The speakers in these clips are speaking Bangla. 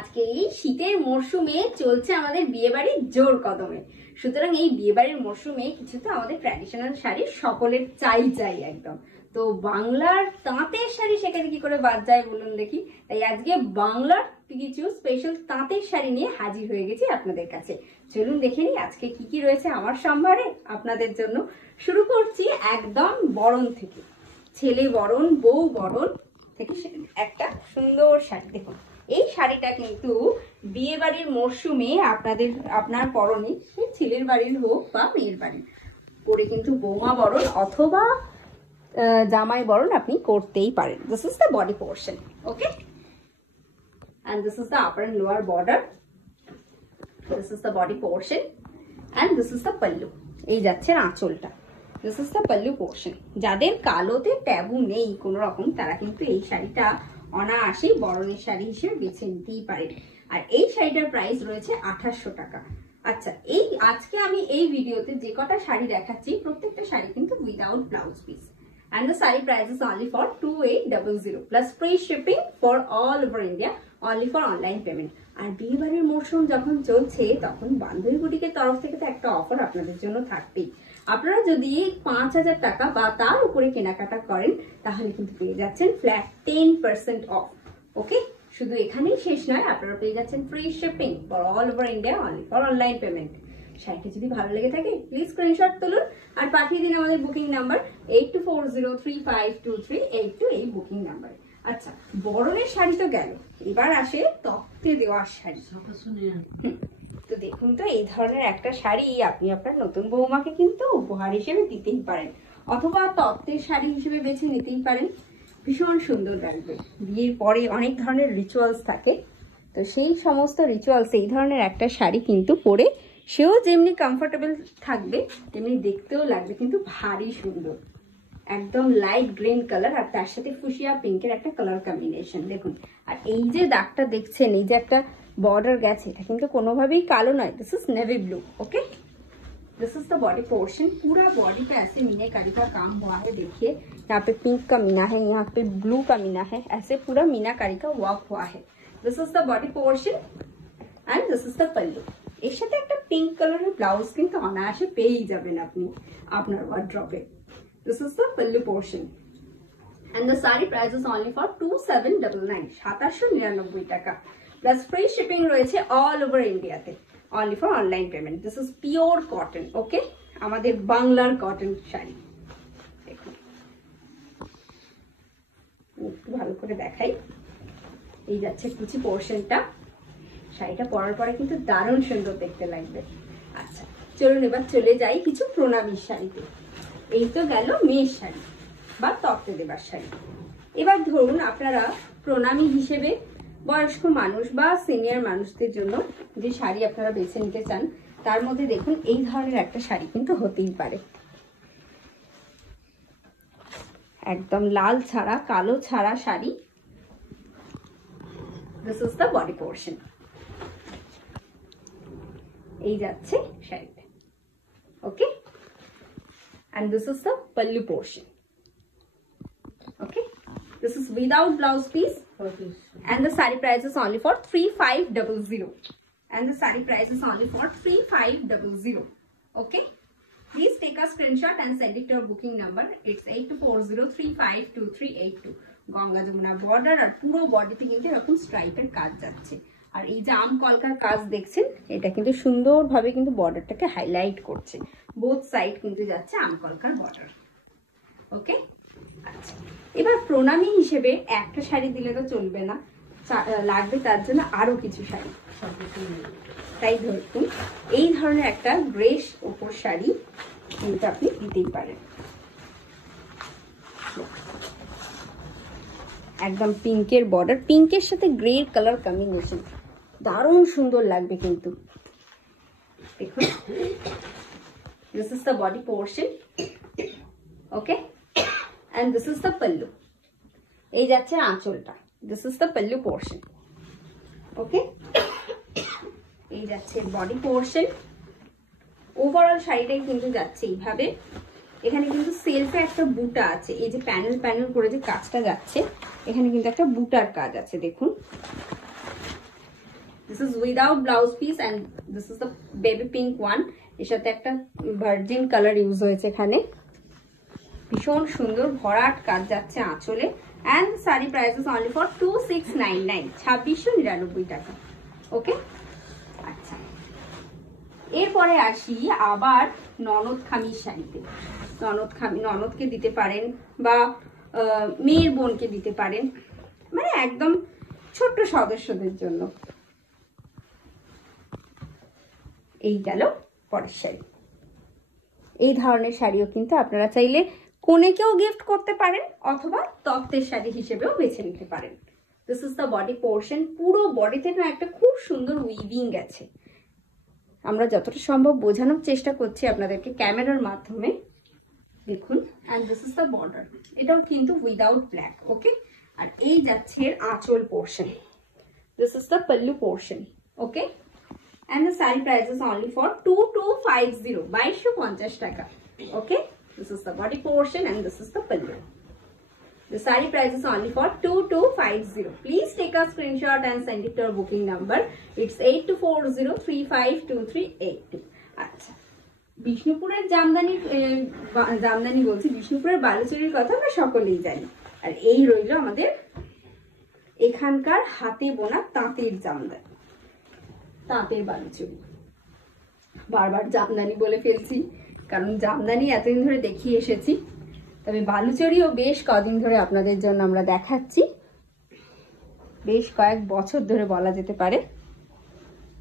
আজকে এই শীতের মরশুমে চলছে আমাদের বিয়ে বাড়ির জোর কদমে। সুতরাং এই বিয়ে বাড়ির মরশুমে কিছু তো আমাদের ট্র্যাডিশনাল শাড়ি সকলের চাই একদম। তো বাংলার তাঁতের শাড়ি সেখানে কি করে বাদ যায় বলুন দেখি। তাই আজকে বাংলার কিছু স্পেশাল তাঁতের শাড়ি নিয়ে হাজির হয়ে গেছি আপনাদের কাছে। চলুন দেখে নিই আজকে কি কি রয়েছে আমার সম্ভারে আপনাদের জন্য। শুরু করছি একদম বরণ থেকে, ছেলে বরণ বউ বরণ থেকে একটা সুন্দর শাড়ি। দেখুন এই শাড়িটা কিন্তু বিয়ে বাড়ির মরশুমে আপনার পরনে, সে ছেলের বাড়ির হোক বা মেয়ের বাড়ির, পরে কিন্তু বৌমা বরণ অথবা জামাই বরণ আপনি করতেই পারেন। This is the body portion, okay, and this is the upper and lower border. This is the body portion and this is the pallu. এই যাচ্ছে আঁচলটা। This is the pallu portion. যাদের কালোতে ট্যাবু নেই কোনো রকম, তারা কিন্তু এই শাড়িটা অনায়াসেই বরণের শাড়ি হিসেবে বেছে নিতেই পারেন। আর এই শাড়িটার প্রাইস রয়েছে 2800 টাকা। আচ্ছা, আজকে আমি এই ভিডিওতে যে কটা শাড়ি দেখাচ্ছি প্রত্যেকটা শাড়ি কিন্তু without blouse piece, and the saree price is only for 2800 plus free shipping for all over India, only for online payment. আর বিয়ে বাড়ির মরশুম যখন চলছে তখন বান্ধবী বুটিকের তরফ থেকে তো একটা অফার আপনাদের জন্য থাকবেই। আপনারা যদি 5000 টাকা বা তার উপরে কেনাকাটা করেন তাহলে কিন্তু পেয়ে যাচ্ছেন ফ্ল্যাট 10% অফ। ওকে, শুধু এখানেই শেষ নয়, আপনারা পেয়ে যাচ্ছেন free shipping for all over India, only for online payment. শাড়িটা যদি ভালো লেগে থাকে প্লিজ স্ক্রিনশট তুলুন আর পাঠিয়ে দিন আমাদের বুকিং নাম্বার 8240352382 এই বুকিং নাম্বার। আচ্ছা, বরণের শাড়ি তো গেল, এবার আসে তত্ত্বে দেওয়ার শাড়ি। তো দেখুন তো, এই ধরনের একটা শাড়ি আপনি আপনার নতুন বৌমাকে কিন্তু উপহার হিসেবে দিতেই পারেন অথবা তত্ত্বের শাড়ি হিসেবে বেছে নিতেই পারেন। ভীষণ সুন্দর লাগবে। বিয়ের পরে অনেক ধরনের রিচুয়ালস থাকে, তো সেই সমস্ত রিচুয়ালস এই ধরনের একটা শাড়ি কিন্তু পরে সেও যেমনি কমফোর্টেবল থাকবে তেমনি দেখতেও লাগবে কিন্তু ভারী সুন্দর। একদম লাইট গ্রিন কালার আর তার সাথে ফুসিয়া পিঙ্কের একটা কালার কম্বিনেশন দেখুন। আর এই যে দাগটা দেখছেন, এই যে একটা বর্ডার গেছে, এটা কিন্তু কোনোভাবেই কালো নয়। This is navy blue. Okay, this is the body portion. पूरा बॉडी पे ऐसे मीनाकारी का काम हुआ है। देखिए यहाँ पे पिंक का मीना है, यहाँ पे ब्लू का मीना है, ऐसे पूरा मीनाकारी का वर्क हुआ है। This is the body portion and this is the pallu. এর সাথে একটা পিঙ্ক কালারের ব্লাউজ কিন্তু অনায়াসে পেয়েই যাবেন আপনি আপনার ওয়ার্ড্রপে। This is the pallu portion and the sari price is only for 2799 2799 টাকা প্লাস ফ্রি শিপিং রয়েছে অল ওভার ইন্ডিয়াতে, only for online payment. This is pure cotton. Okay, আমাদের বাংলার কটন শাড়ি। দেখুন একটু ভালো করে দেখাই। এই যাচ্ছে কুচি পোর্শনটা। শাড়িটা পরার পরে কিন্তু দারুণ সুন্দর দেখতে লাগবে। আচ্ছা চলুন এবার চলে যাই কিছু প্রণামীর শাড়িতে। এই তো গেল মেয়ের শাড়ি বা তত্ত্বে দেবার শাড়ি। এবার ধরুন আপনারা প্রণামী হিসেবে বয়স্ক মানুষ বা সিনিয়র মানুষদের জন্য যে শাড়ি আপনারা বেছে নিতে চান, তার মধ্যে দেখুন এই ধরনের একটা শাড়ি কিন্তু হতেই পারে। একদম লাল ছাড়া, কালো ছাড়া sari. This is the body portion. এই যাচ্ছে শাড়িটা। ওকে, and this is the pallu portion. Okay, this is without blouse piece and the sari price is only for 3500 and the sari price is only for 3500. Okay, please take a screenshot and send it to your booking number. It's 8240352382. Ganga Jamuna border আর পুরো বডিতে কিন্তু এরকম স্ট্রাইপের কাজ যাচ্ছে। আর এই যে আম কলকার কাজ দেখছেন, এটা কিন্তু সুন্দরভাবে কিন্তু বর্ডারটাকে হাইলাইট করছে। বোথ সাইড কিন্তু যাচ্ছে আম কলকার বর্ডার। ওকে, আচ্ছা এবার প্রণামী হিসেবে একটা শাড়ি দিলে তো চলবে না, লাগবে তার জন্য আরো কিছু শাড়ি। তাই ধরুন এই ধরনের একটা গ্রেস উপর শাড়ি কিন্তু আপনি দিতেই পারেন। একদম পিঙ্কের বর্ডার, পিঙ্কের সাথে গ্রে কালার কম্বিনেশন, দারুণ সুন্দর লাগবে কিন্তু। দেখুন this is the body portion. Okay, and this is the pallu. এই যাচ্ছে আঁচলটা। this is the pallu portion. Okay, এই যাচ্ছে বডি পোর্শন। ওভারঅল শাড়িটাই কিন্তু যাচ্ছে এইভাবে। এখানে কিন্তু সেলফে একটা বুটা আছে, এই যে প্যানেল প্যানেল করে যে কাজটা যাচ্ছে এখানে কিন্তু একটা বুটার কাজ আছে। দেখুন this is without blouse piece and this is the baby pink one. এর সাথে একটা ভার্জিন কালার ইউজ হয়েছে এখানে, ভীষণ সুন্দর ভরাট কাজ যাচ্ছে আঁচলে। And sari prices only for 2699, 2699 টাকা। ওকে, আচ্ছা এরপরে আসি আবার ননদ খামির শাড়িতে। ননদকে দিতে পারেন বা মেয়ের বোনকে দিতে পারেন, মানে একদম ছোট্ট সদস্যদের জন্য। এই গেল পরের শাড়ি। এই ধরনের শাড়িও কিন্তু আপনারা চাইলে কনেকেও গিফট করতে পারেন অথবা তত্ত্বের শাড়ি হিসেবেও বেছে নিতে পারেন। This is the body portion. পুরো বডিতে না একটা খুব সুন্দর উইভিং গেছে, আমরা যতটা সম্ভব বোঝানোর চেষ্টা করছি আপনাদেরকে ক্যামেরার মাধ্যমে, দেখুন। And this is the border, এটাও কিন্তু উইদাউট ব্ল্যাক। ওকে, আর এই যাচ্ছে এর আঁচল portion. This is the pallu portion. Okay, and the saree price is only for 2250, 2250 টাকা। Okay, this is the body portion and this is the pallu. The saree price is only for 2250. Please take a screenshot and send it to our booking number. It's 8240352382. আচ্ছা, বিষ্ণুপুরের জামদানি বলছি, বিষ্ণুপুরের বালুচরীর কথা আমরা সকলেই জানি। আর এই রইল আমাদের এখানকার হাতে বোনা তাঁতের জামদানি, তাঁতের বালুচরী। বারবার জামদানি বলে ফেলছি কারণ জামদানি এতদিন ধরে দেখিয়ে এসেছি, তবে বালুচরীও বেশ কদিন ধরে আপনাদের জন্য আমরা দেখাচ্ছি, বেশ কয়েক বছর ধরে বলা যেতে পারে।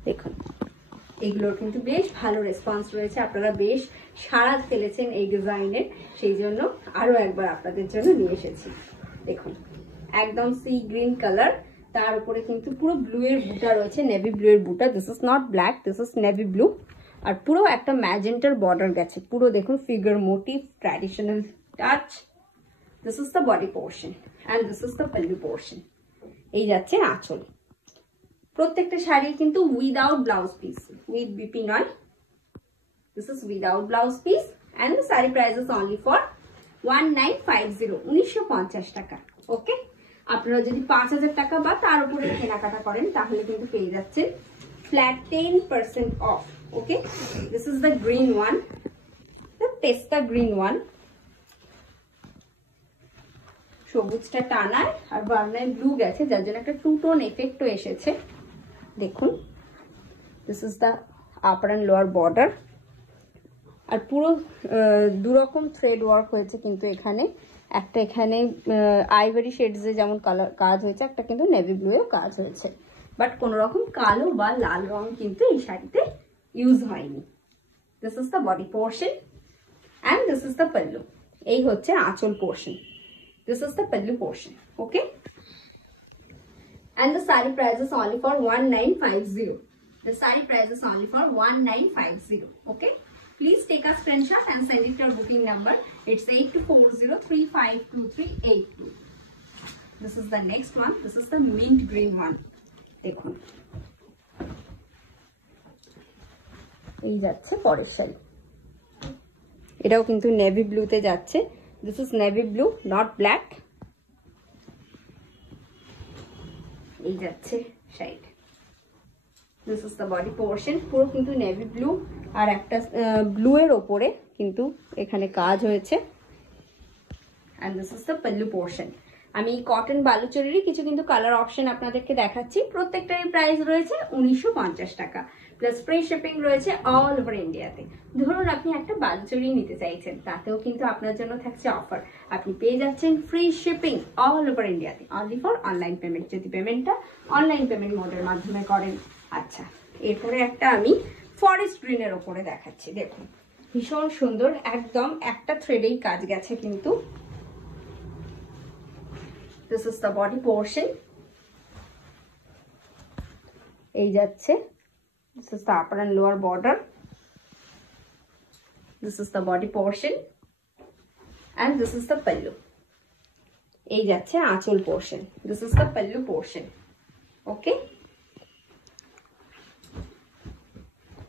দেখুন, এগুলোর কিন্তু বেশ ভালো রেসপন্স রয়েছে, আপনারা বেশ সাড়া ফেলেছেন এই ডিজাইনের, সেই জন্য আরো একবার আপনাদের জন্য নিয়ে এসেছি। দেখুন, একদম সি গ্রিন কালার, তার উপরে কিন্তু পুরো ব্লু এর বুটা রয়েছে, নেভি ব্লু এর বুটা। This is not black, this is navy blue. আর পুরো একটা ম্যাজেন্টার বর্ডার গেছে, পুরো দেখুন figure motif, traditional touch. This is the body portion and this is the pallu portion. এই যাচ্ছে আঁচল। প্রত্যেকটা শাড়ি কিন্তু without blouse piece, with BP নয়। This is without blouse piece and the sari price is only for 1950, 1950 টাকা। ওকে, আপনারা যদি 5000 টাকা বা তার উপরে কেনাকাটা করেন তাহলে কিন্তু পেয়ে যাচ্ছেন flat 10% off. Okay, this is the green one, the পেস্তা গ্রিন ওয়ান। সবুজটা টানায় আর বার্নায় ব্লু গেছে, যার জন্য একটা টু টোন এফেক্টও এসেছে। দেখুন, this is the upper and lower border. আর পুরো দুরকম থ্রেড ওয়ার্ক হয়েছে কিন্তু এখানে, একটা এখানে আইভরি শেডসে যেমন কালার কাজ হয়েছে, একটা কিন্তু নেভি ব্লু এও কাজ হয়েছে, বাট কোনো রকম কালো বা লাল রং কিন্তু এই শাড়িতে ইউজ হয়নি। This is the body portion and this is the pallu. এই হচ্ছে আঁচল portion, this is the pallu portion. Okay, and the saree price is only for 1950. The saree price is only for 1950. Okay, please take a screenshot and send it to our booking number. It's 8240352382. This is the next one. This is the mint green one. দেখুন, এই যাচ্ছে পরের শাড়ি। এটাও কিন্তু নেভি ব্লুতে যাচ্ছে। This is navy blue, not black. এই যাচ্ছে শাড়িটা। This is the body portion, পুরো কিন্তু নেভি ব্লু আর একটা ব্লু এর ওপরে কিন্তু এখানে কাজ হয়েছে। And this is the pallu portion. আমি কটন বালুচরীরই কিছু কিন্তু কালার অপশন আপনাদেরকে দেখাচ্ছি। প্রত্যেকটারই প্রাইস রয়েছে 1950 টাকা, প্লাস ফ্রি শিপিং রয়েছে অল ওভার ইন্ডিয়াতে। ধরুন আপনি একটা বালুচরী নিতে চাইছেন, তাতেও কিন্তু আপনার জন্য থাকছে অফার, আপনি পেয়ে যাচ্ছেন ফ্রি শিপিং অল ওভার ইন্ডিয়াতে, অনলি ফর অনলাইন পেমেন্ট, যদি পেমেন্টটা অনলাইন পেমেন্ট মোডের মাধ্যমে করেন। আচ্ছা, এরপরে একটা আমি ফরেস্ট গ্রিনের ওপরে দেখাচ্ছি। দেখুন, ভীষণ সুন্দর, একদম একটা থ্রেডেই কাজ গেছে কিন্তু। This is the body portion. এই যাচ্ছে, this is the upper and lower border. This is the body portion and this is the pallu. এই যাচ্ছে আঁচল portion. This is the pallu portion. Okay,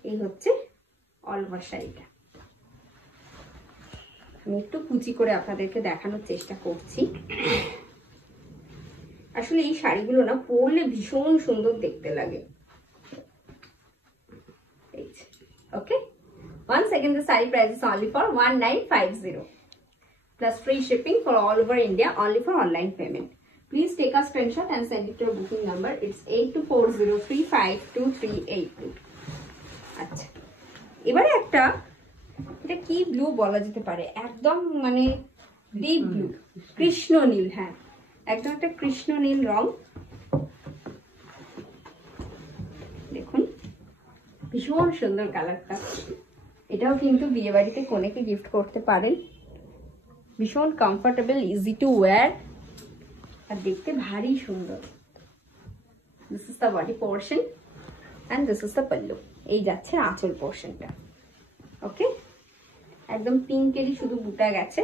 এই হচ্ছে অল ওভার শাড়িটা। আমি একটু কুচি করে আপনাদেরকে দেখানোর চেষ্টা করছি। আসলে এই শাড়িগুলো না পরলে ভীষণ সুন্দর দেখতে লাগে, Once again, the saree price is only for 1950 plus free shipping for all over India, only for online payment. Please take a screenshot and send it to your booking number. It's 8240352382. আচ্ছা, এবারে একটা, এটা কি ব্লু বলা যেতে পারে, একদম মানে ডিপ ব্লু, কৃষ্ণ নীল। হ্যাঁ, একদম একটা কৃষ্ণ নীল রং। দেখুন ভীষণ সুন্দর কালারটা। এটাও কিন্তু বিয়ে বাড়িতে কনেকে গিফট করতে পারেন। ভীষণ কমফোর্টেবল, ইজি টু ওয়্যার, আর দেখতে ভারী সুন্দর। This is the body portion and this is the pallu. এই যাচ্ছে আঁচল পোর্শনটা। ওকে, একদম পিঙ্কেরই শুধু বুটা গেছে।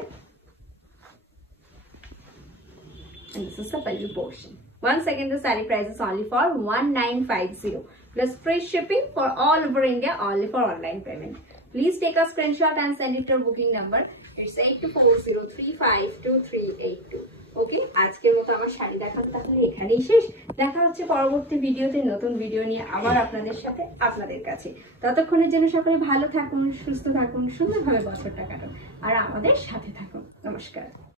And this is the pallu portion. Once again, the saree price is only for 1950 plus free shipping for all over India, only for online payment. Please take a screenshot and send it to your booking number. It's 8240352382. ওকে, আজকের মতো আমার শাড়ি দেখানো তাহলে এখানেই শেষ। দেখা হচ্ছে পরবর্তী ভিডিওতে, নতুন ভিডিও নিয়ে আবার আপনাদের সাথে, আপনাদের কাছে। ততক্ষণের জন্য সকলে ভালো থাকুন, সুস্থ থাকুন, সুন্দরভাবে বছরটা কাটুন, আর আমাদের সাথে থাকুন। নমস্কার।